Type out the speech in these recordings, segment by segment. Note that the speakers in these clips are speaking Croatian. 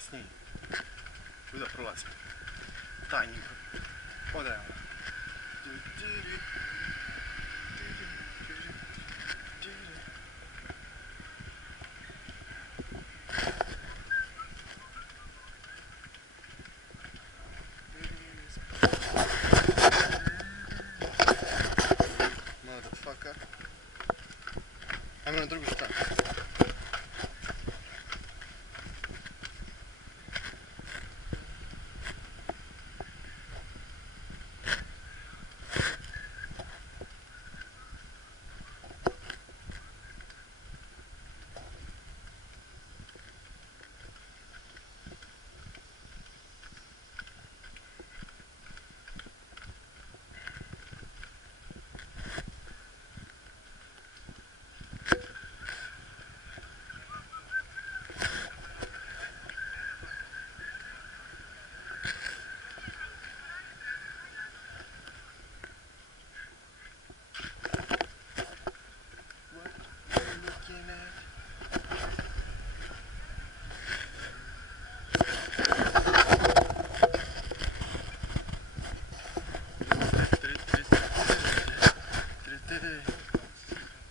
s njim. Kuda prolazim? Tajnim. Odajamo. Motherfucker. Ajmo na drugu stranu.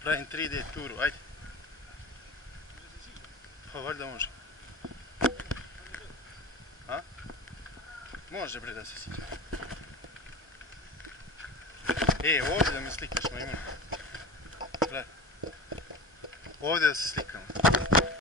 Pravim 3D turu, ajde. Pa valjda može. A? Može bre da se siđe. Ovdje da mi slikaš moj imen. Gledaj. Ovdje da se slikam.